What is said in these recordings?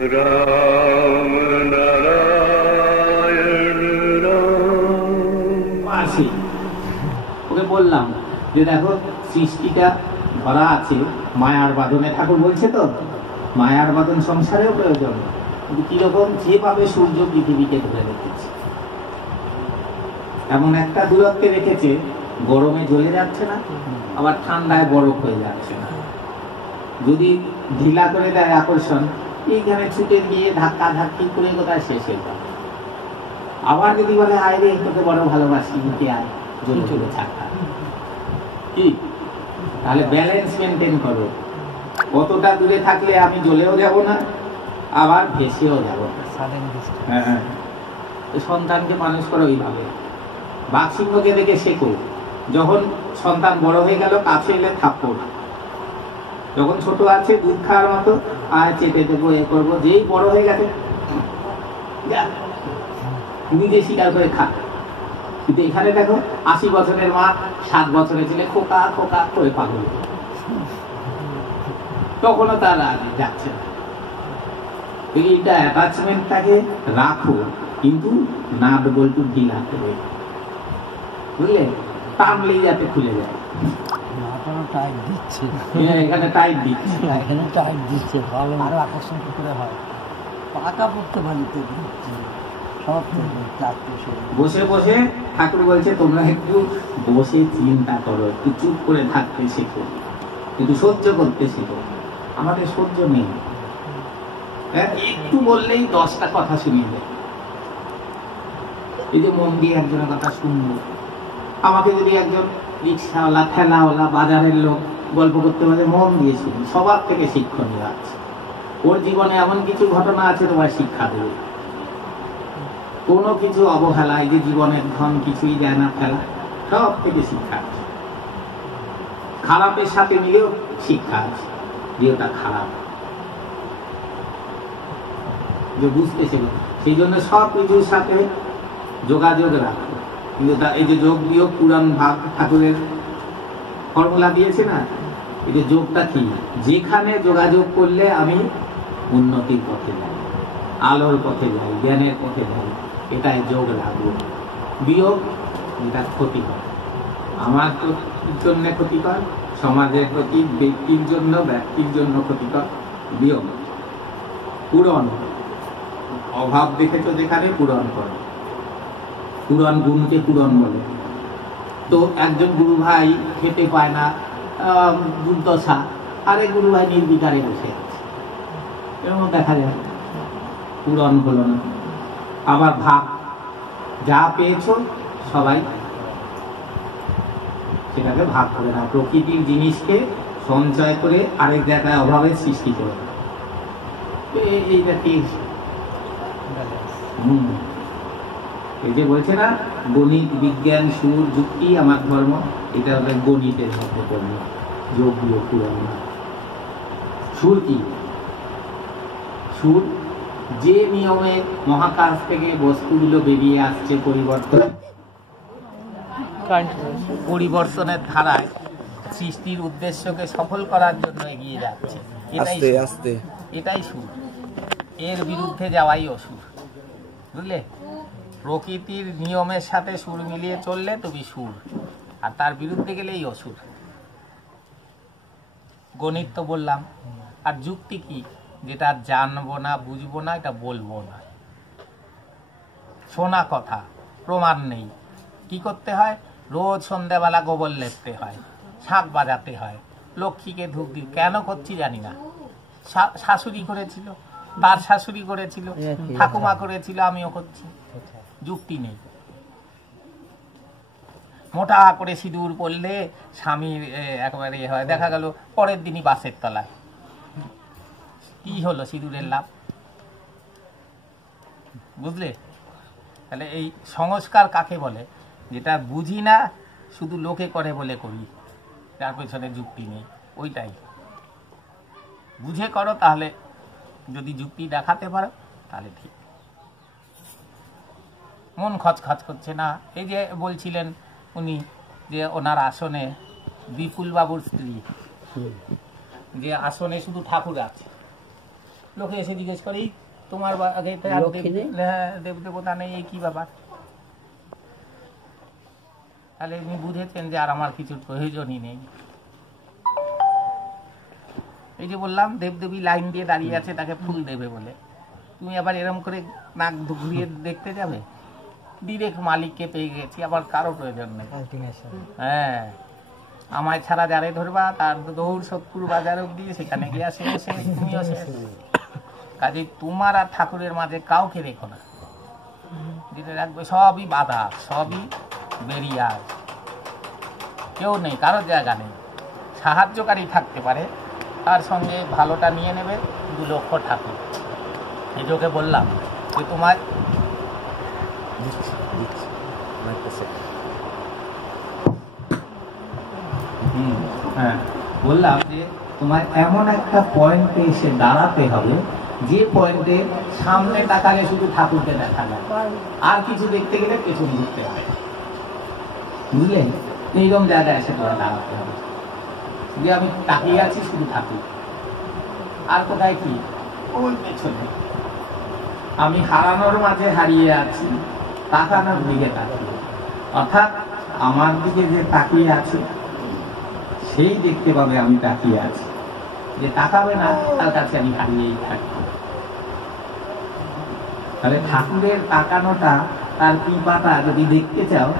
রাম নারায়ণ রাম। আসি ওকে বললাম যে দেখো সৃষ্টিটা ধরা আছে মায়ার বাঁধনে, ঠাকুর বলছে তো মায়ার বাঁধন সংসারেও প্রয়োজন, কিন্তু কিরকম যেভাবে সূর্য পৃথিবীকে ধরে রেখেছে, এমন একটা দূরত্বে রেখেছে গরমে জ্বলে যাচ্ছে না, আবার ঠান্ডায় বরফ হয়ে যাচ্ছে না। যদি ঢিলা করে দেয় আকর্ষণ, এইখানে ছুটে গিয়ে ধাক্কা ধাক্কি করে কোথায় শেষ হয়ে যাবে। আবার যদি বলে আয় রে তোকে বড় ভালোবাসি, নিতে আয়, জ্বলে চলে থাকা কি, তাহলে ব্যালেন্স মেনটেন করো। কতটা দূরে থাকলে আমি জ্বলেও যাব না, আবার ভেসেও যাব না। হ্যাঁ, সন্তানকে মানুষ করো ওইভাবে। বাঘসিংহকে দেখে শেখো, যখন সন্তান বড় হয়ে গেল কাছে এলে থাপ্পড়, যখন ছোট আছে দুধ খাওয়ার মতো আয় চেপে দেবো, এ করবো, যেই বড় হয়ে গেছে নিজে স্বীকার করে খা। কিন্তু এখানে দেখো 80 বছরের মা 7 বছরের ছেলে খোকা খোকা করে পাগল, তখনও তার আগে যাচ্ছে না। এইটা অ্যাটাচমেন্টটাকে রাখো, কিন্তু নাট বল্টু ঢিলা করে, বুঝলে, টানলেই যাতে খুলে যায়। টাইট দিচ্ছে, এখানে টাইট দিচ্ছে, এখানে টাইট দিচ্ছে, ভালো আরো আকর্ষণ করে হয়। পাকা পড়তে পারি তো সব বসে বসে ঠাকুর বলছে তোমরা একটু বসে চিন্তা করো, একটু চুপ করে থাকতে শেখো, একটু সহ্য করতে শেখো। আমাদের সহ্য নেই, একটু বললেই 10টা কথা শুনিয়ে দেয়। এই যে মন দিয়ে একজনের কথা শুনবো, আমাকে যদি একজন রিক্সাওয়ালা ঠেলাওয়ালা বাজারের লোক গল্প করতে পারে, মন দিয়ে শুনি, সবার থেকে শিক্ষণীয় আছে। ওর জীবনে এমন কিছু ঘটনা আছে তোমার শিক্ষা দেবে। কোনো কিছু অবহেলা, এই যে জীবনের ধন কিছুই দেয় না ফেলা, সব থেকে শিক্ষা আছে। খারাপের সাথে মিলেও শিক্ষা আছে, যে ওটা খারাপ, যে বুঝতে শেখো। সেই জন্য সব কিছুর সাথে যোগাযোগ রাখো। কিন্তু এই যে যোগ বিয়োগ পুরাণ ভাগ ঠাকুরের ফর্মুলা দিয়েছে না, এই যে যোগটা কি, যেখানে যোগাযোগ করলে আমি উন্নতির পথে যাই, আলোর পথে যাই, জ্ঞানের পথে যাই, এটাই যোগ লাগবে। বিয়োগ এটা ক্ষতিকর, আমার জন্য ক্ষতিকর, সমাজের প্রতি, ব্যক্তির জন্য ক্ষতিকর। বিয়োগ পূরণ, অভাব দেখেছো যেখানে, পূরণ করো। পূরণ, গুণকে পূরণ বলে। তো একজন গুরু ভাই খেতে পায় না, দুর্দশা, আরে গুরু ভাই নির্বিকারে বসে আছে, এরকম দেখা যায়, পূরণ হলো না। আবার ভাগ, যা পেয়েছো সবাই সেটাকে ভাগ করে না, প্রকৃতির জিনিসকে সঞ্চয় করে আরেক জায়গায় অভাবের সৃষ্টি করে। এইটা কি এই যে বলছে না গণিত, বিজ্ঞান, সুর, যুক্তি আমার ধর্ম, এটা হলো গণিতের মধ্যে পড়বে, যোগ বিয়োগ পূরণ। সুর কি? সুর যে নিয়মে মহাকাশ থেকে বস্তুগুলো বেরিয়ে আসছে পরিবর্তনের ধারায় সৃষ্টির উদ্দেশ্যকে সফল করার জন্য এগিয়ে যাচ্ছে, এটাই সুর। এর বিরুদ্ধে যাওয়াই অসুর, বুঝলে? প্রকৃতির নিয়মের সাথে সুর মিলিয়ে চললে তুমি সুর, আর তার বিরুদ্ধে গেলেই অসুর। গণিত তো বললাম। আর যুক্তি কি? যেটা জানবো না, বুঝবো না, এটা বলবো না। শোনা কথা, প্রমাণ নেই, কি করতে হয়? রোজ সন্ধ্যাবেলা গোবর লেপতে হয়, শাঁখ বাজাতে হয়, লক্ষ্মীকে ধূপ দিই। কেন করছি জানি না, শাশুড়ি করেছিল, তার শাশুড়ি করেছিল, ঠাকুমা করেছিল, আমিও করছি। যুক্তি নেই। মোটা করে সিঁদুর পরলে স্বামীর একেবারে হয়, দেখা গেল পরের দিনই বাসের তলায়। কি হলো সিঁদুরের লাভ? বুঝলে? তাহলে এই সংস্কার কাকে বলে? যেটা বুঝি না, শুধু লোকে করে বলে করি, তার পেছনে যুক্তি নেই। ওইটাই বুঝে করো, তাহলে যদি যুক্তি দেখাতে পারো তাহলে ঠিক। মন খচখচ করছে না। এই যে বলছিলেন উনি যে ওনার আসনে, বিপুল বাবুর স্ত্রী, যে আসনে শুধু ঠাকুর আছে, লোকে এসে জিজ্ঞেস করে "এই, তোমার আগে লক্ষ্মী নেই? দেব দেবতা নেই, এই কি ব্যাপার?" তাহলে উনি বুঝেছেন যে আর আমার কিছুর প্রয়োজনই নেই। এই যে বললাম দেবদেবী লাইন দিয়ে দাঁড়িয়ে আছে তাকে ফুল দেবে বলে, তুমি আবার এরম করে নাক ঘুরিয়ে দেখতে যাবে? ডিরেক্ট মালিককে পেয়ে গেছি, আবার কারো প্রয়োজন নেই। হ্যাঁ, আমায় ছাড়া যারে ধরবা তার দৌড় সোদপুর বাজার অব্দি, সেখানে গিয়া শেষ, তুমিও শেষ। কাজে তোমার আর ঠাকুরের মাঝে কাউকে রেখো না, যেটা রাখবে সবই বাধা, সবই বেরিয়ার, কেউ নেই, কারোর জায়গা নেই। সাহায্যকারী থাকতে পারে, তার সঙ্গে ভালোটা নিয়ে নেবে 2 লক্ষ ঠাকুর। এই যোগে বললাম যে তোমার হ্যাঁ বললাম যে তোমার এমন একটা পয়েন্টে এসে দাঁড়াতে হবে যে পয়েন্টে সামনে তাকালে শুধু ঠাকুরকে দেখা যায়, আর কিছু দেখতে গেলে পেছন ঘুরতে হয়, বুঝলেন? এইরকম জায়গায় এসে তোমার দাঁড়াতে হবে যে আমি তাকিয়ে আছি শুধু ঠাকুর, আর কোথায় কি ওই পেছনে আমি হারানোর মাঝে হারিয়ে আছি, তাকানোর দিকে তাকিয়ে, অর্থাৎ আমার দিকে যে তাকিয়ে আছে সেই দেখতে পাবে আমি তাকিয়ে আছি, যে তাকাবে না তার কাছে আমি হারিয়েই থাকবো। তাহলে ঠাকুরের তাকানোটা, তার কৃপাটা যদি দেখতে চাও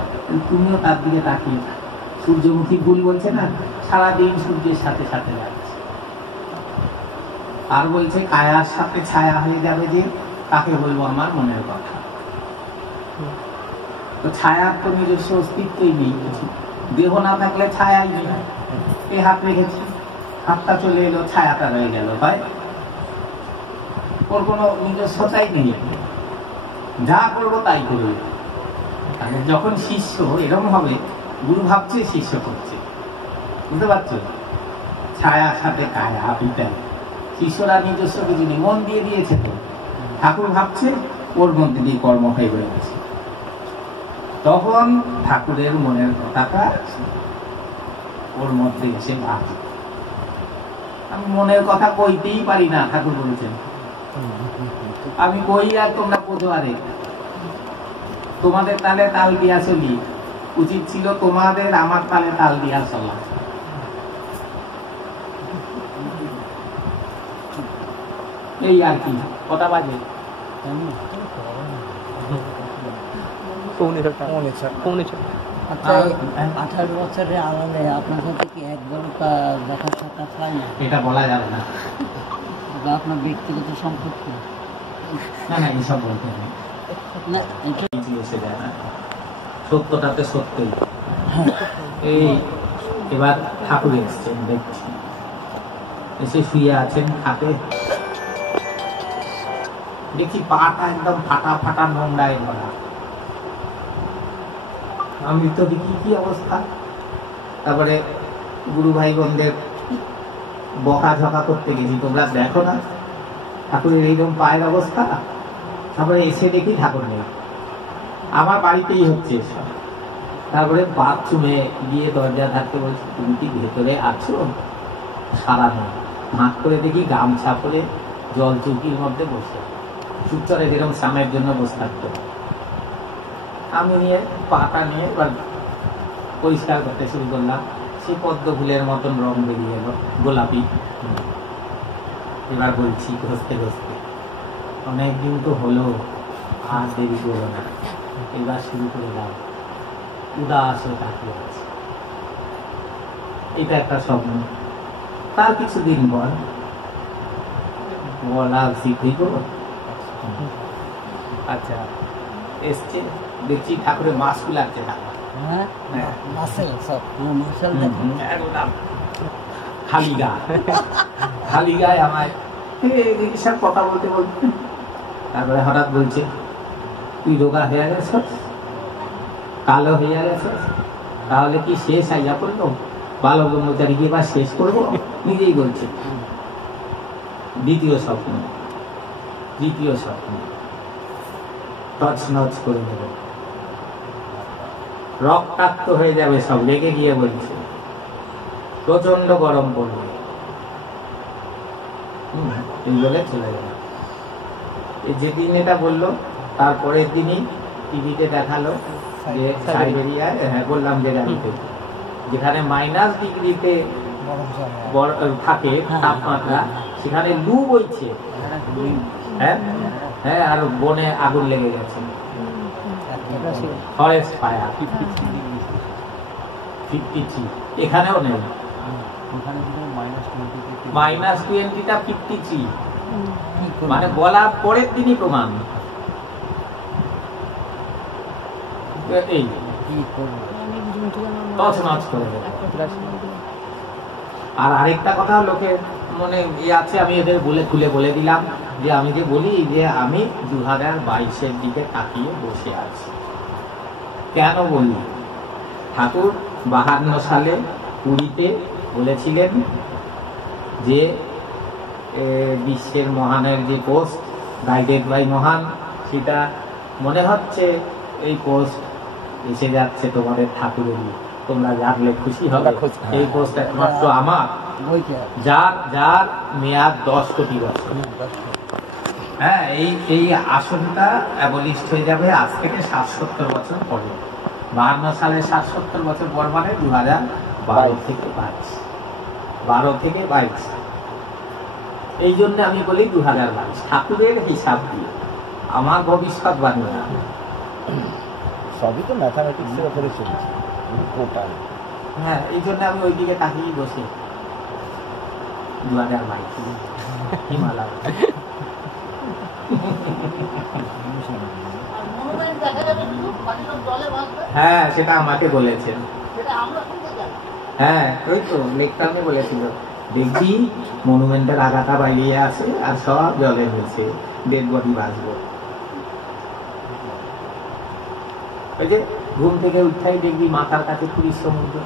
তুমিও তার দিকে তাকিয়ে থাকো। সূর্যমুখী ফুল বলছে না সারাদিন সূর্যের সাথে সাথে যাচ্ছে, আর বলছে কায়ার সাথে ছায়া হয়ে যাবে যে তাকে বলবো আমার মনের কথা। তো ছায়ার তো নিজস্ব অস্তিত্বই নেই, দেহ না থাকলে ছায়াই নেই। এই হাত রেখেছি, হাতটা চলে এলো, ছায়াটা রয়ে গেল, ভাই ওর কোনো নিজস্বতাই নেই, যা করবো তাই করবে। যখন শিষ্য এরকম হবে, গুরু ভাবছে শিষ্য করছে, বুঝতে পারছো? ছায়ার সাথে কায়া পিতায়, শিষ্যরা নিজস্ব কিছু নেই, মন দিয়ে দিয়েছে তো, ঠাকুর ভাবছে ওর মধ্যে দিয়ে কর্ম হয়ে গেছে। তখন ঠাকুরের মনের কথাটা ওর মধ্যে এসে ভাবে। আমি মনের কথা কইতেই পারি না, ঠাকুর বলেছেন আমি কই আর তোমরা বোঝো, আরে তোমাদের তালে তাল দিয়া চলি, উচিত ছিল তোমাদের আমার তালে তাল দিয়া চলা। এই আর কি, কটা বাজে? 18 বছরের আড়ালে আপনার সাথে কি একবারও দেখা সাক্ষাৎ হয় না? এটা বলা যাবে না, বা আপনার ব্যক্তিগত সম্পর্ক? না না, এইসব বলতে নেই, না এটা এসে যায় না, সত্যটাতে সত্যই। এই এবার ঠাকুর এসছেন, দেখছি এসে শুয়ে আছেন খাটে, দেখি পাটা একদম ফাটা ফাটা নোংরায় ভরা। আমি তো দেখি কি অবস্থা। তারপরে গুরু ভাই বোনদের বকা ঝকা করতে গেছি, তোমরা দেখো না ঠাকুরের এইরকম পায়ের অবস্থা। তারপরে এসে দেখি ঠাকুর নেই, আমার বাড়িতেই হচ্ছে সব। তারপরে বাথরুমে গিয়ে দরজা থাকতে বলছি, তুমি কি ভেতরে আছো? সারা নেই, হাত করে দেখি গামছা পরে জল চৌকির মধ্যে বসে, চুপচারে যেরকম স্নানের জন্য বসে থাকতো। আমি নিয়ে পাটা নিয়ে এবার পরিষ্কার করতে শুরু করলাম, সেই পদ্ম ফুলের মতন রং বেরিয়ে এলো, গোলাপি। এবার বলছি ঘষতে ঘষতে, অনেকদিন তো হলো, আর দেরি করো না, এবার শুরু করে দাও। উদাস হয়ে তাকিয়ে আছে, এটা একটা স্বপ্ন। তার কিছুদিন পর বলা শিখি করো, আচ্ছা এসছে, দেখছি ঠাকুরের মাস্ক লাগছে না, খালি গা, খালি গায়ে আমায় সব কথা বলতে বলতে। তারপরে হঠাৎ বলছে, তুই রোগা হয়ে গেছ, কালো হয়ে গেছ, তাহলে কি শেষ আইয়া পড়লো? বাল ব্রহ্মচারী কি এবার শেষ করবো? নিজেই বলছে। দ্বিতীয় স্বপ্ন, দ্বিতীয় স্বপ্ন টচ নচ করে দেবে, রক্তাক্ত হয়ে যাবে সব, লেগে গিয়ে বলছে প্রচন্ড গরম পড়বে। এই বলে চলে গেল। যেদিন এটা বললো তারপরের দিনই টিভিতে দেখালো যে সাইবেরিয়ায়, হ্যাঁ বললাম যে গাড়িতে, যেখানে -ডিগ্রিতে থাকে তাপমাত্রা, সেখানে লু বইছে, হ্যাঁ হ্যাঁ, আর বনে আগুন লেগে গেছে, ফরেস্ট ফায়ার 53। এখানেও নেই, -20টা 53, মানে বলার পরের দিনই প্রমাণ। এই তছনছ করে দেবে। আর আরেকটা কথা লোকের মনে আছে, আমি এদের খুলে বলে দিলাম যে আমি যে বলি যে আমি 2022-এর দিকে তাকিয়ে বসে আছি। কেন বলি? ঠাকুর 52 সালে পুরীতে বলেছিলেন যে বিশ্বের মহানের যে পোস্ট, গাইডেড বাই মহান, সেটা মনে হচ্ছে এই পোস্ট এসে যাচ্ছে তোমাদের ঠাকুরেরই, তোমরা জানলে খুশি হবে। এই পোস্ট একমাত্র আমার, যার মেয়াদ 10 কোটি বছর। হ্যাঁ, এই আসনটা অ্যাবলিস্ট হয়ে যাবে আজ থেকে 70 বছর পরে। 52 সালে 70 বছর পর, মানে 2012 থেকে 22। এই জন্য আমি বলি 2022 ঠাকুরের হিসাব দিয়ে, আমার ভবিষ্যৎবাণী না। সবই তো ম্যাথামেটিক্সের উপরে চলছে। হ্যাঁ, এই জন্য আমি ওই দিকে তাকিয়ে বসে 2022 হিমালয়। হ্যাঁ, সেটা আমাকে বলেছেন। হ্যাঁ, ওই তো লেকটার্নে বলেছিল, দেখবি মনুমেন্টের আগাটা বাইরে আছে আর সব জলের নিচে, ডেড বডি বাঁচবো। ওই যে ঘুম থেকে উঠাই দেখবি মাথার কাছে পুরীর সমুদ্র।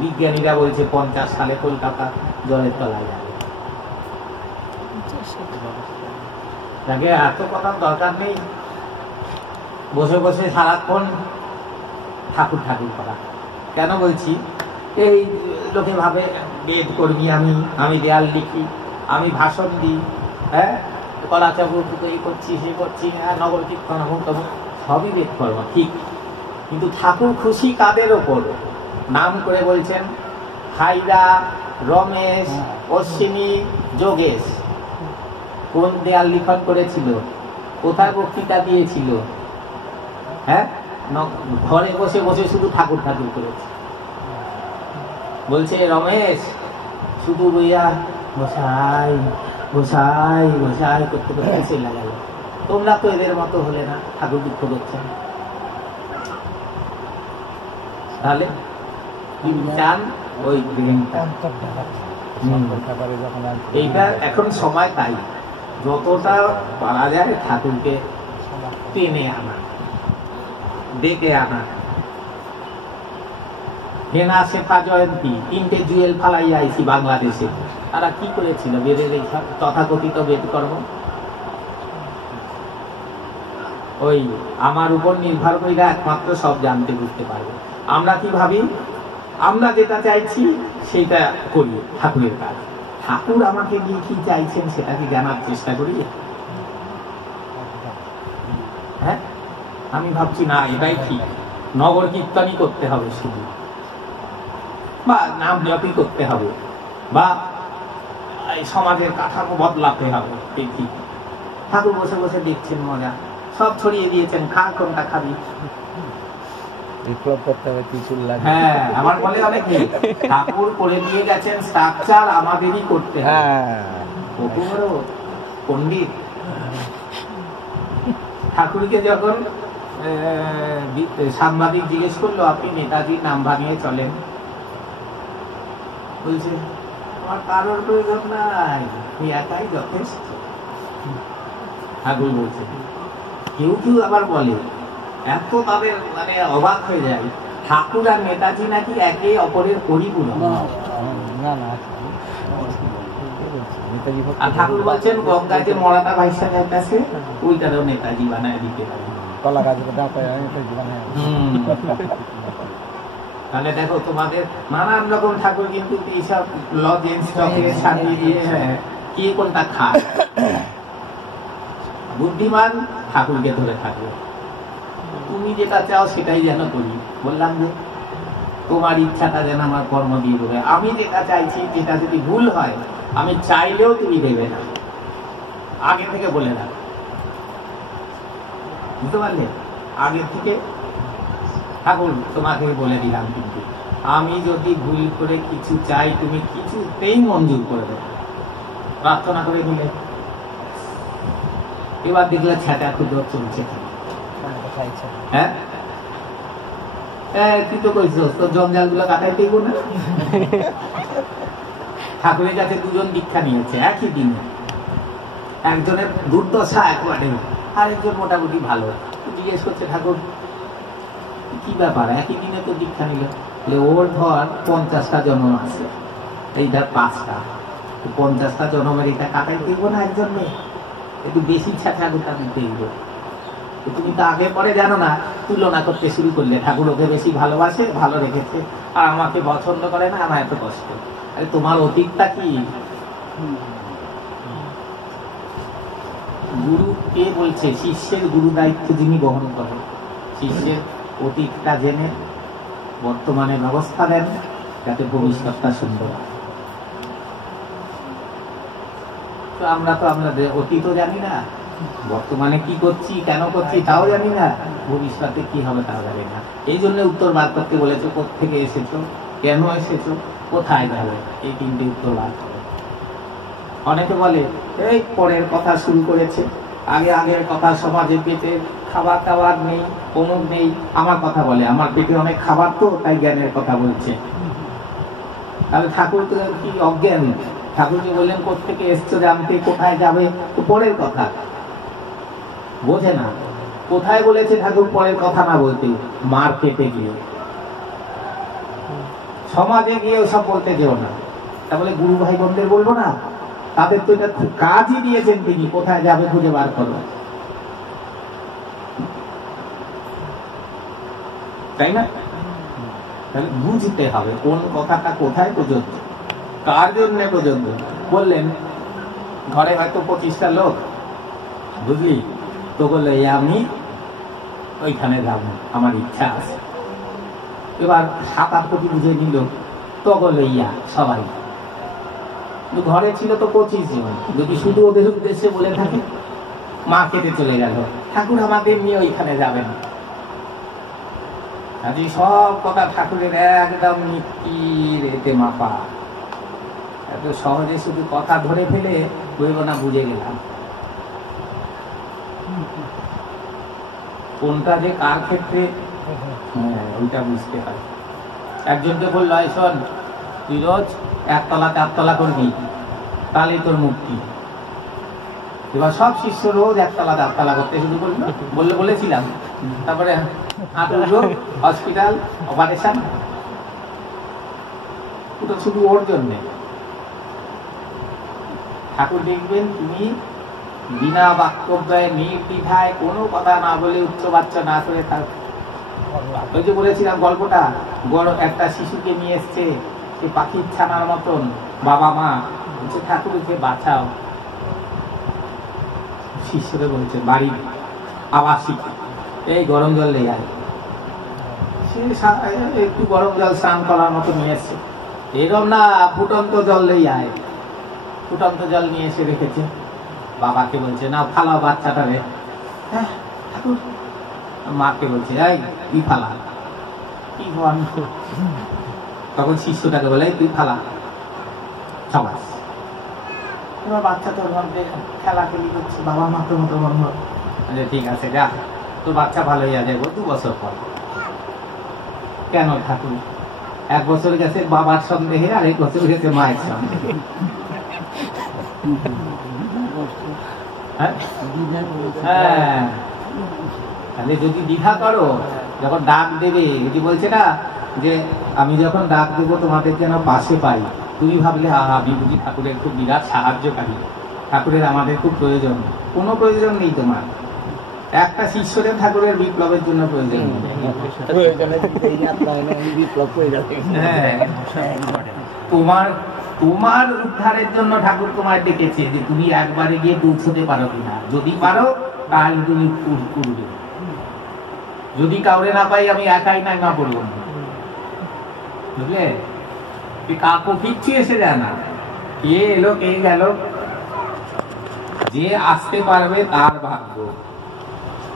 বিজ্ঞানীরা বলছে 50 সালে কলকাতা জলের তলায় যাবে। তাকে এত কথার দরকার নেই, বসে বসে সারাক্ষণ ঠাকুর ঠাকুর করা। কেন বলছি? এই লোকে ভাবে বেদ কর্মী আমি দেয়াল লিখি, আমি ভাষণ দিই, হ্যাঁ কলা চক্র এই করছি সে করছি, হ্যাঁ নগর কীর্তন সবই বেদ কর্ম, ঠিক। কিন্তু ঠাকুর খুশি কাদের ওপর? নাম করে বলছেন হাইদা, রমেশ, অশ্বিনী, যোগেশ কোন দেয়াল লিখন করেছিল, কোথায় বক্তৃতা দিয়েছিল, হ্যাঁ ঘরে বসে বসে শুধু ঠাকুর ঠাকুর করেছে। বলছে রমেশ শুধু বইয়া বসাই বসাই বসাই করতে করতে চলে গেল। তোমরা তো এদের মতো হলে না, ঠাকুর দুঃখ করছেন। তাহলে চান ওই এইটা এখন সময়, তাই যতটা পারা যায় ঠাকুরকে টেনে আনা, ডেকে আনা। হেনা শেখা জয়ন্তী 3টে জুয়েল ফালাইয়া আইছি বাংলাদেশে। তারা কি করেছিল? বেদের এই তথাকথিত বেদকর্ম। ওই আমার উপর নির্ভর করে একমাত্র সব জানতে বুঝতে পারবে। আমরা কি ভাবি? আমরা যেটা চাইছি সেটা করি, ঠাকুরের কাজ। ঠাকুর আমাকে দিয়ে কি চাইছেন সেটা কি জানার চেষ্টা করি? হ্যাঁ, আমি ভাবছি না এটাই ঠিক, নগর কীর্তনই করতে হবে শুধু, বা নাম জপই করতে হবে, বা এই সমাজের কাঠামো বদলাতে হবে। ঠিক, ঠাকুর বসে বসে দেখছেন মজা, সব ছড়িয়ে দিয়েছেন, খা কোনটা খাবি। হ্যাঁ, আমার বলে অনেকে ঠাকুর করে দিয়ে গেছেন স্ট্রাকচার, আমাদেরই করতে হবে। কত বড় পণ্ডিত! ঠাকুরকে যখন সাংবাদিক জিজ্ঞেস করলো আপনি নেতাজির নাম ভাঙিয়ে চলেন, বলছে আমার কারোর প্রয়োজন নাই, তুই একাই যথেষ্ট। ঠাকুর বলছে। কেউ কেউ আবার বলে, এত তাদের মানে অবাক হয়ে যায়, ঠাকুর আর নেতাজি নাকি একে অপরের পরিপূরক। আর ঠাকুর বলছেন গঙ্গায় যে মরাটা ভাইসা যাইতেছে ওইটারও নেতাজি বানায় দিতে পারে। তাহলে দেখো তোমাদের নানান রকম ঠাকুর কিন্তু এইসব লজেন্স চকলেট সাজিয়ে দিয়ে কে কোনটা খায়। বুদ্ধিমান ঠাকুরকে ধরে থাকবে, তুমি যেটা চাও সেটাই যেন করি। বললাম যে তোমার ইচ্ছাটা যেন আমার কর্ম দিয়ে দেবে, আমি যেটা চাইছি যেটা যদি ভুল হয় আমি চাইলেও তুমি দেবে না, আগে থেকে বলে দাও, বুঝতে পারলে? আগে থেকে ঠাকুর তোমাকে বলে দিলাম, কিন্তু আমি যদি ভুল করে কিছু চাই তুমি কিছুতেই মঞ্জুর করে দেবে, প্রার্থনা করে দিলে। এবার দেখলে ছ্যাটা খুব চলছে, হ্যাঁ তুই তো কইছ তোর জঞ্জাল গুলো কাটাই দিব না। ঠাকুরের কাছে দুজন দীক্ষা নিয়েছে একই দিনে, একজনের দুর্দশা একবারে, আরেকজন মোটামুটি ভালো। জিজ্ঞেস করছে ঠাকুর কি ব্যাপার, একই দিনে তো দীক্ষা নিল? ওর ধর 50টা জন্ম আছে, এই ধর 5টা, 50টা জন্মের এটা কাটাই দিব না একজন মেয়ে, একটু বেশি ছাঁচাগুটা দিতে দিব। তুমি তো আগে পরে জানো না, তুলনা করতে শুরু করলে ঠাকুর ওকে বেশি ভালোবাসে, ভালো রেখেছে, আর আমাকে পছন্দ করে না, আমার এত কষ্ট। আরে তোমার অতীতটা কি? গুরু কে বলছে? শিষ্যের গুরু দায়িত্ব যিনি বহন করেন, শিষ্যের অতীতটা জেনে বর্তমানে ব্যবস্থা দেন যাতে ভবিষ্যৎটা সুন্দর হয়। তো আমরা তো আমাদের অতীতও জানি না, বর্তমানে কি করছি কেন করছি তাও জানি না, ভবিষ্যতে কি হবে তাও জানি না। এই জন্য উত্তর বার করতে বলেছো, কোত্থেকে এসেছো, কেন এসেছো, কোথায় যাবে, এই 3টে উত্তর বার করো। অনেকে বলে এই পরের কথা শুরু করেছে, আগের কথা, সমাজে পেটে খাবার দাবার নেই, অমুক নেই। আমার কথা বলে, আমার পেটে অনেক খাবার তো তাই জ্ঞানের কথা বলছে। তাহলে ঠাকুর তো কি অজ্ঞান? ঠাকুরকে বললেন কোত্থেকে এসছো জানতে, কোথায় যাবে, তো পরের কথা বোঝে না। কোথায় বলেছে ঠাকুর পরের কথা না বলতে? মার্কেটে গিয়ে, সমাজে গিয়ে ওসব বলতে যেও না। তাহলে গুরু ভাই বোনদের বলবো না? তাদের তো এটা কাজই দিয়েছেন তিনি, কোথায় যাবে খুঁজে বার করো, তাই না? তাহলে বুঝতে হবে কোন কথাটা কোথায় প্রযোজ্য, কার জন্য প্রযোজ্য। বললেন ঘরে হয়তো 25টা লোক, বুঝলি তো, বললে আমি ওইখানে যাব, আমার ইচ্ছা আছে। এবার 7-8 বুঝে নিল, তো বললো ইয়া সবাই। ঘরে ছিল তো 25 জন, যদি শুধু ওদের উদ্দেশ্যে বলে থাকে, মা কেটে চলে গেল, ঠাকুর আমাদের নিয়ে ওইখানে যাবেন। আজ সব কথা ঠাকুরের একদম নীতির এতে মাপা, এত সহজে শুধু কথা ধরে ফেলে বলবো না বুঝে গেলাম। কোনটা যে কার ক্ষেত্রে, ওইটা বুঝতে হয়। একজনকে বললো শোন, তুই রোজ 1 তলা 4 তলা করবি, তাহলেই তোর মুক্তি। এবার সব শিষ্য রোজ 1 তলা 4 তলা করতে শুরু করলো, বলেছিলাম। তারপরে হাঁটুর রোগ, হসপিটাল, অপারেশন, ওটা শুধু ওর জন্যে। ঠাকুর দেখবেন তুমি বিনা বাক্যব্যয় নির্দ্বিধায় কোনো কথা না বলে, উচ্চবাচ্য না করে থাক। ওই যে বলেছিলাম গল্পটা, বড় একটা শিশুকে নিয়ে এসছে, সে পাখির ছানার মতন, বাবা মা বলছে ঠাকুরকে বাঁচাও। শিষ্যরে বলছে বাড়ি আবাসিক, এই গরম জল নিয়ে আয়। সে একটু গরম জল স্নান করার মতো নিয়ে এসছে, এরকম না ফুটন্ত জল নিয়ে আয়। ফুটন্ত জল নিয়ে এসে রেখেছে, বাবাকে বলছে না ফালাও বাচ্চাটা রে। ঠাকুর মাকে বলছে তুই ফালা, কি তখন শিষ্যটাকে বলে তুই ফালা, সবাস। এবার বাচ্চা তোর মধ্যে খেলাখেলি করছে, বাবা মা তোর মতো বন্ধ, ঠিক আছে যা, তোর বাচ্চা ভালো হয়ে যাবে 2 বছর পর। কেন ঠাকুর? 1 বছর গেছে বাবার সন্দেহে, আর 1 বছর গেছে মায়ের সন্দেহে। হ্যাঁ, তাহলে যদি দ্বিধা করো, যখন ডাক দেবে, যদি বলছে না যে আমি যখন ডাক দেবো তোমাদের যেন পাশে পাই, তুমি ভাবলে আমি বুঝি ঠাকুরের খুব বিরাট সাহায্যকারী, ঠাকুরের আমাদের খুব প্রয়োজন। কোনো প্রয়োজন নেই তোমার, একটা শিষ্যদের ঠাকুরের বিপ্লবের জন্য প্রয়োজন নেই। প্রয়োজনে দিতেই না, আপনার আমি বিপ্লব করে যাবে। হ্যাঁ, তোমার উদ্ধারের জন্য ঠাকুর তোমায় ডেকেছে যে তুমি একবারে গিয়ে পৌঁছতে পারো কিনা। যদি পারো তাহলে তুমি করবে, যদি কাউরে না পাই আমি একাই নাই না করবো না, বুঝলে? কাকু কিচ্ছু এসে যায় না, কে এলো কে গেল, যে আসতে পারবে তার ভাগ্য।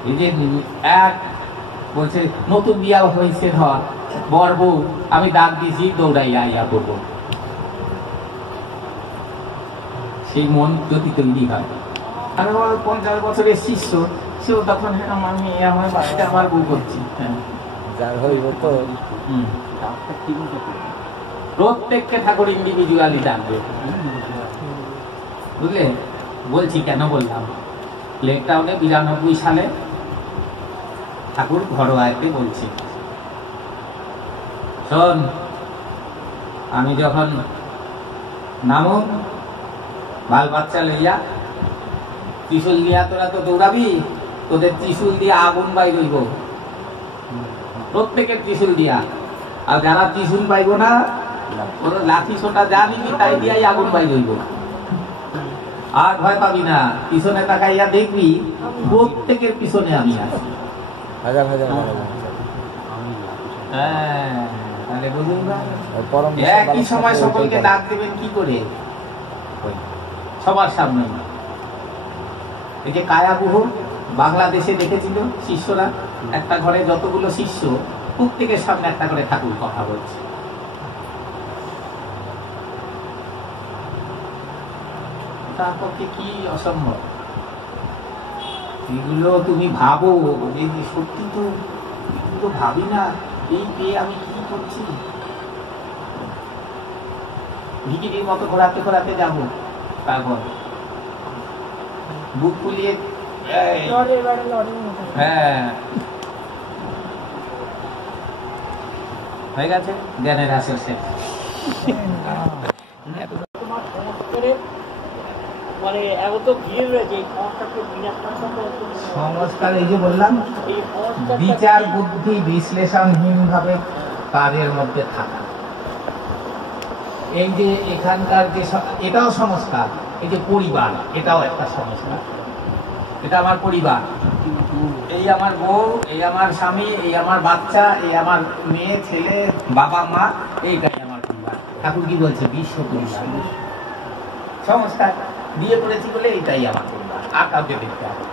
এই যে এক বলছে নতুন বিয়া হয়েছে, ধর বর বউ, আমি ডাক দিয়েছি দৌড়াইয়া ইয়া করবো, সেই মন যদি তৈরি হয়। আমি 50 বছরের শিষ্য, সেও তখন আমার মেয়ে আমার বাচ্চা আমার বউ করছি। হ্যাঁ, যার হইব তো প্রত্যেককে ঠাকুর ইন্ডিভিজুয়ালি ডাকবে, বুঝলে? বলছি কেন বললাম, লেকটাউনে 92 সালে ঠাকুর ঘরোয়াকে বলছে, শোন, আমি যখন নামো বাল বাচ্চা লইয়া, ত্রিশুল দিয়া তোরা তো দৌড়াবি, তোদের ত্রিশুল দিয়া আগুন বাইর হইব, প্রত্যেকের ত্রিশুল দিয়া। আর যারা ত্রিশুল পাইব না, ওরা লাঠি সোটা যা নিবি তাই দিয়াই আগুন বাইর হইব। আর ভয় পাবি না, পিছনে তাকাইয়া দেখবি প্রত্যেকের পিছনে আমি আছি। হাজার হাজার হ্যাঁ, তাহলে বুঝুন না, একই সময় সকলকে ডাক দেবেন কি করে? সবার সামনে। এই যে কায়াবুহ বাংলাদেশে দেখেছিল শিষ্যরা, একটা ঘরে যতগুলো শিষ্য, প্রত্যেকের সামনে একটা করে ঠাকুর কথা বলছে। তার পক্ষে কি অসম্ভব? এগুলো তুমি ভাবো যে সত্যি তো, এগুলো ভাবি না, এই পেয়ে আমি কি করছি? ভিকিরির মতো ঘোরাতে ঘোরাতে যাবো, তারপর বুক ফুলিয়ে, হ্যাঁ হয়ে গেছে জ্ঞানের হাসিল শেষ। সংস্কার, এই যে বললাম, বিচার বুদ্ধি বিশ্লেষণহীন ভাবে কাজের মধ্যে থাকা। এই যে এখানকার যে এটাও সংস্কার, এই যে পরিবার, এটাও একটা সংস্কার। এটা আমার পরিবার, এই আমার বউ, এই আমার স্বামী, এই আমার বাচ্চা, এই আমার মেয়ে ছেলে, বাবা মা, এইটাই আমার পরিবার। ঠাকুর কি বলছে? বিশ্ব পরিবার সংস্কার দিয়ে করেছি বলে এইটাই আমার পরিবার। আর কাউকে দেখতে হবে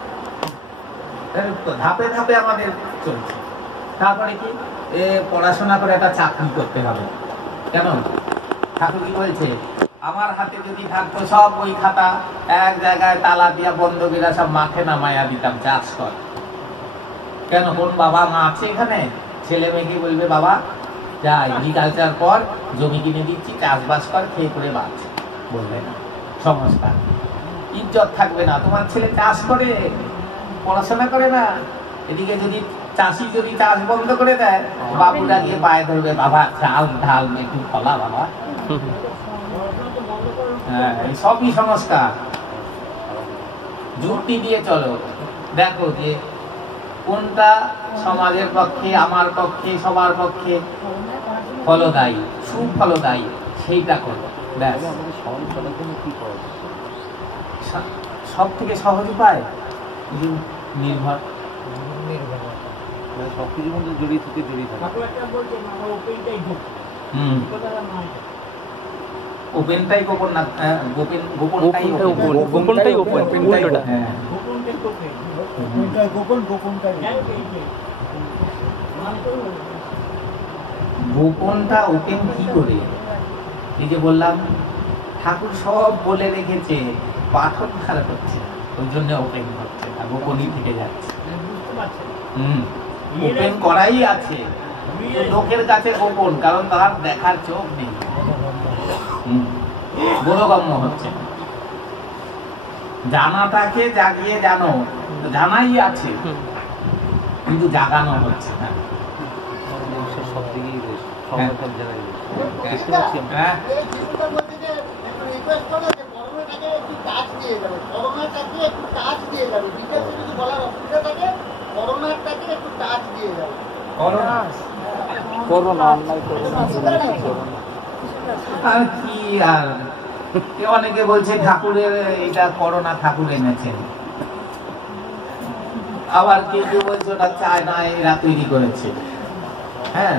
ধাপে ধাপে আমাদের চলছে। তারপরে কি, পড়াশোনা করে একটা চাকরি করতে হবে। কেন? ঠাকুর কি বলছে? আমার হাতে যদি থাকতো সব বই খাতা, এক জায়গায় তালা দিয়া বন্ধ করে সব মাঠে নামাইয়া দিতাম, চাষ কর। কেন? কোন বাবা মা আছে এখানে? ছেলে মেয়েকে বলবে বাবা যা এগ্রিকালচার কর, জমি কিনে দিচ্ছি, চাষবাস কর, খেয়ে করে বাঁচ, বলবে না। সংস্কার, ইজ্জত থাকবে না। তোমার ছেলে চাষ করে, পড়াশোনা করে না, এদিকে যদি চাষি যদি চাষ বন্ধ করে দেয়, বাবুরা গিয়ে পায়ে ধরবে, বাবা চাল ঢাল একটু ফলা বাবা। হ্যাঁ, সবই সংস্কার। যুক্তি দিয়ে চলো, দেখো যে কোনটা সমাজের পক্ষে, আমার পক্ষে, সবার পক্ষে ফলদায়ী, সুফলদায়ী, সেইটা করো। ব্যাস। সব থেকে সহজ উপায় নির্ভর, সবকিছুর মধ্যে জড়িয়ে থেকে জড়িয়ে থাকে। ওপেনটাই গোপন না, গোপনটাই ওপেন, গোপনটাই ওপেন, উল্টোটা। হ্যাঁ, গোপনটা ওপেন কি করে? এই যে বললাম ঠাকুর সব বলে রেখেছে, পাঠক খারাপ হচ্ছে, ওই জন্য ওপেন হচ্ছে না, গোপনই থেকে যাচ্ছে। ওপেন করাই আছে, লোকের কাছে গোপন, কারণ তার দেখার চোখ নেই, বোধগম্য হচ্ছে। জানাটাকে জাগিয়ে জানো, জানাই আছে কিন্তু জাগানো হচ্ছে না। সব দিকেই বেশ, সব জায়গায় একটু টাচ দিয়ে যাবে, একটু টাচ দিয়ে যাবে, বিকাশে যদি বলার অসুবিধা থাকে আর কি আর অনেকে বলছে ঠাকুরের এটা করোনা ঠাকুর এনেছেন, আবার কেউ কেউ বলছে ওটা চায়না এরা তৈরি করেছে। হ্যাঁ,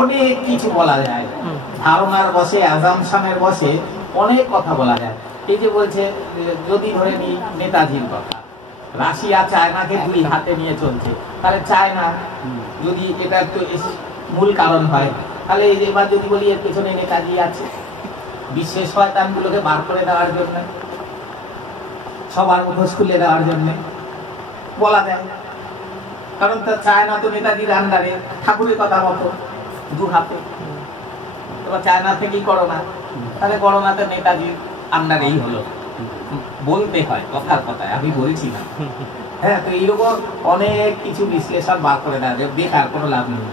অনেক কিছু বলা যায়, ধারণার বসে, অ্যাজাম্পশনের বসে অনেক কথা বলা যায়। এই যে বলছে যদি ধরে নিই নেতাজির কথা, রাশিয়া চায়নাকে দুই হাতে নিয়ে চলছে, তাহলে চায়না যদি এটা একটু মূল কারণ হয়, তাহলে এবার যদি বলি এর পেছনে নেতাজি আছে, বিশ্বের শয়তানগুলোকে বার করে দেওয়ার জন্য, সবার মুখোশ খুলে দেওয়ার জন্য বলা যায়। কারণ তো চায়না তো নেতাজির আন্ডারে, ঠাকুরের কথা মতো দু হাতে। এবার চায়না থেকেই করোনা, তাহলে করোনাতে নেতাজির আন্ডারেই হলো, বলতে হয় কথার কথায়, আমি বলছি না। হ্যাঁ, তো এইরকম অনেক কিছু বিশ্লেষণ বার করে দেওয়া যায়, বেকার কোনো লাভ নেই।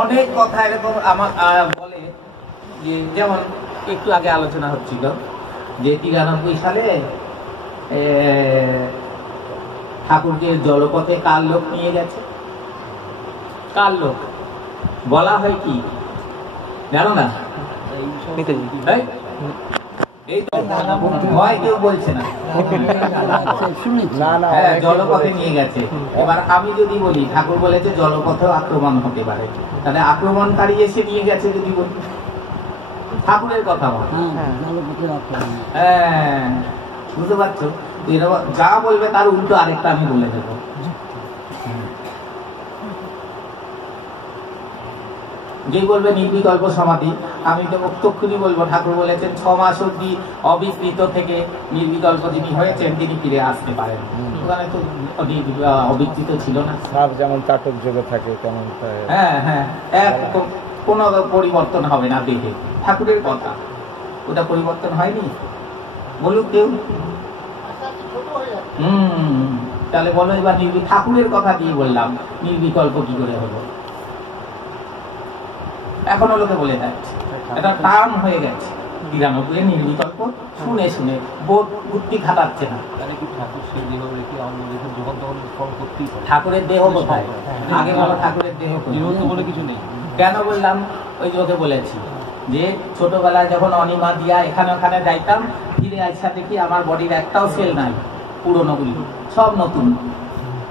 অনেক কথা এরকম আমার বলে যে, যেমন একটু আগে আলোচনা হচ্ছিল যে 93 সালে ঠাকুরকে জলপথে কার লোক নিয়ে গেছে, কার লোক বলা হয় কি জানো না? এই তো ভয় কেউ বলছে না, জলপথে নিয়ে গেছে। এবার আমি যদি বলি ঠাকুর বলেছে জলপথেও আক্রমণ হতে পারে, তাহলে আক্রমণকারী এসে নিয়ে গেছে যদি বলি, ঠাকুরের কথা বল। হ্যাঁ, বুঝতে পারছো? যা বলবে তার উল্টো আরেকটা আমি বলে দেবো। যে বলবে নির্বিকল্প সমাধি, আমি তো তক্ষুনি বলবো ঠাকুর বলেছেন 6 মাস অব্দি অবিকৃত থেকে নির্বিকল্প যিনি হয়েছেন তিনি ফিরে আসতে পারেন। ওখানে তো অবিকৃত ছিল না, যেমন চাটক যোগে থাকে তেমন। হ্যাঁ হ্যাঁ, কোনো পরিবর্তন হবে না দেহে, ঠাকুরের কথা, ওটা পরিবর্তন হয়নি বলুক কেউ। তাহলে বলো এবার ঠাকুরের কথা দিয়ে বললাম নির্বিকল্প কি করে হলো? এখনো লোকে বলে যাচ্ছে, এটা টার্ম হয়ে গেছে 93 নির্বিকল্প, শুনে শুনে বুদ্ধি খাটাচ্ছে না। ঠাকুরের দেহ কোথায়? আগে বলো ঠাকুরের দেহ বলে কিছু নেই। কেন বললাম? ওই যে ওকে বলেছি যে ছোটবেলায় যখন অনিমা দিয়া এখানে ওখানে যাইতাম, ফিরে আসা দেখি আমার বডির একটাও সেল নাই, পুরোনোগুলি সব নতুন,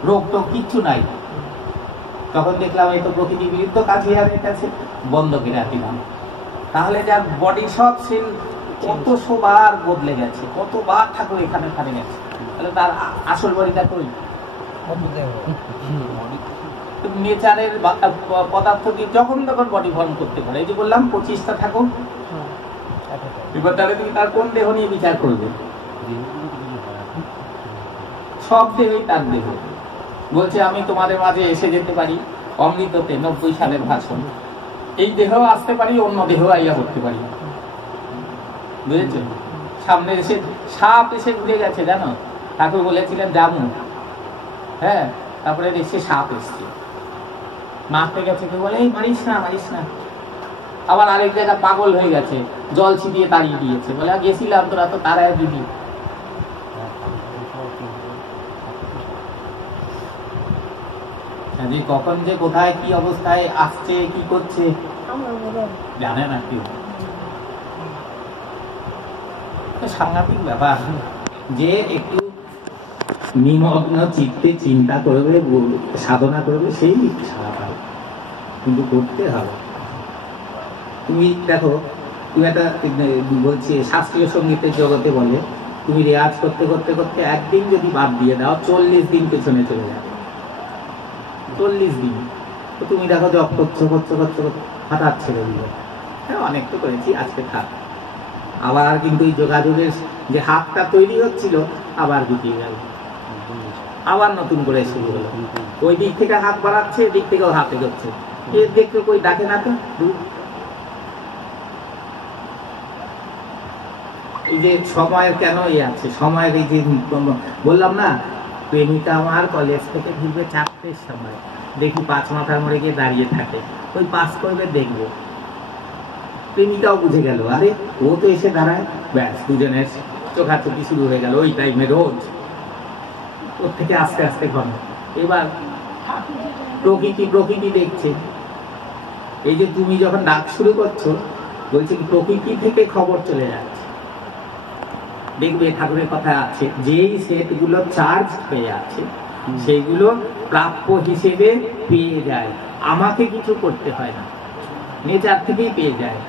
রোগ টোগ কিচ্ছু নাই। তখন দেখলাম এই তো প্রকৃতির বিরুদ্ধ কাজ হয়ে গেছে, বন্ধ করে দিলাম। তাহলে যার বডি সব সেল কতবার বদলে গেছে, কতবার ঠাকুর এখানে ওখানে গেছে, তাহলে তার আসল বডিটা কই? নেচারের পদার্থ দিয়ে যখন তখন বডি ফর্ম করতে পারে। এই যে বললাম 25টা ঠাকুর, এবার তাহলে তুমি তার কোন দেহ নিয়ে বিচার করবে? সব দেহই তার দেহ। বলছে আমি তোমাদের মাঝে এসে যেতে পারি অমৃততে, 90 সালের ভাষণ, এই দেহ আসতে পারি, অন্য দেহ আইয়া করতে পারি। বুঝেছো? সামনে এসে সাপ এসে ঘুরে গেছে, জানো? ঠাকুর বলেছিলেন জামু, হ্যাঁ, তারপরে এসে সাপ এসছে, মারতে গেছে, কেউ বলে এই মারিস না মারিস না। আবার আরেক জায়গা পাগল হয়ে গেছে, জল ছিটিয়ে তাড়িয়ে দিয়েছে, বলে গেছিলাম তোরা তো তারায় দিবি। কখন যে কোথায় কি অবস্থায় আসছে, কি করছে জানে না কেউ। সাংঘাতিক ব্যাপার যে একটু নিমগ্ন চিত্তে চিন্তা করবে, সাধনা করবে, সেই সারা পাবে, কিন্তু করতে হবে। তুমি দেখো, তুমি একটা বলছি শাস্ত্রীয় সঙ্গীতের জগতে বলে তুমি রেয়াজ করতে করতে করতে একদিন যদি বাদ দিয়ে দাও, 40 দিন পেছনে চলে যাবে। 40 দিন তো তুমি দেখো জব করছো করছো করছো, হঠাৎ ছেড়ে দিল, হ্যাঁ অনেক তো করেছি, আজকে থাক। আবার কিন্তু এই যোগাযোগের যে হাতটা তৈরি হচ্ছিল আবার গুটিয়ে গেল, আবার নতুন করে শুরু হলো। ওই দিক থেকে হাত বাড়াচ্ছে, এদিক থেকেও হাত এগোচ্ছে, এর দেখতে কই ডাকে না তো। এই যে সময়ের কেন আছে, সময়ের এই যে বললাম না, প্রেমিকা আমার কলেজ থেকে ফিরবে 4টের সময়, দেখি 5 মাথার মোড়ে গিয়ে দাঁড়িয়ে থাকে, ওই পাস করবে দেখবো। প্রেমিকাও বুঝে গেল, আরে ও তো এসে দাঁড়ায়, ব্যাস দুজনের চোখাচোখি শুরু হয়ে গেল ওই টাইমে রোজ, ওর থেকে আস্তে আস্তে ঘন। এবার প্রকৃতি দেখছে, এই যে তুমি যখন ডাক শুরু করছো, বলছে কি প্রকৃতি থেকে খবর চলে যাচ্ছে। দেখবে ঠাকুরের কথা আছে, যেই সেটগুলো চার্জ হয়ে আছে সেইগুলো প্রাপ্য হিসেবে পেয়ে যায়, আমাকে কিছু করতে হয় না, নেচার থেকেই পেয়ে যায়।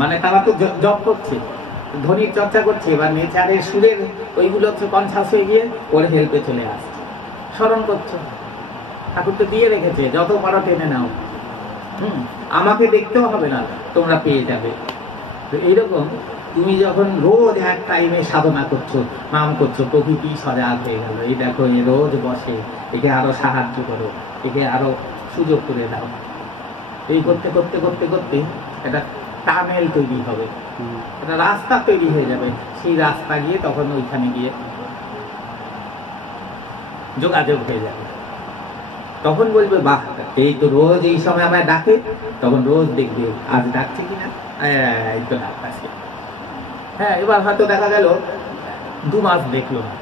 মানে তারা তো জব করছে, ধ্বনির চর্চা করছে, এবার নেচারের সুরের ওইগুলো হচ্ছে কনসাস হয়ে গিয়ে ওর হেল্পে চলে আসছে। স্মরণ করছো, ঠাকুর তো দিয়ে রেখেছে, যত পারো টেনে নাও, আমাকে দেখতেও হবে না, তোমরা পেয়ে যাবে। তো এইরকম তুমি যখন রোজ এক টাইমে সাধনা করছো, নাম করছো, প্রকৃতি সজাগ হয়ে গেল, এই দেখো এ রোজ বসে, একে আরো সাহায্য করো, একে আরো সুযোগ করে দাও। এই করতে করতে করতে করতে একটা টানেল তৈরি হবে, একটা রাস্তা তৈরি হয়ে যাবে। সেই রাস্তা গিয়ে তখন ওইখানে গিয়ে যোগাযোগ হয়ে যাবে। তখন বলবে বাহ, এই তো রোজ এই সময় আমায় ডাকে, তখন রোজ দেখবে আজ ডাকছে কিনা, এই তো ডাকছে। হ্যাঁ, এবার হয়তো দেখা গেল 2 মাস দেখলো না,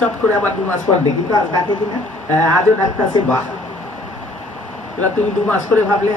চট করে আবার 2 মাস পর দেখি তো আজ ডাকে কিনা, আজও ডাকতেছে, বাহ। এবার তুমি 2 মাস করে ভাবলে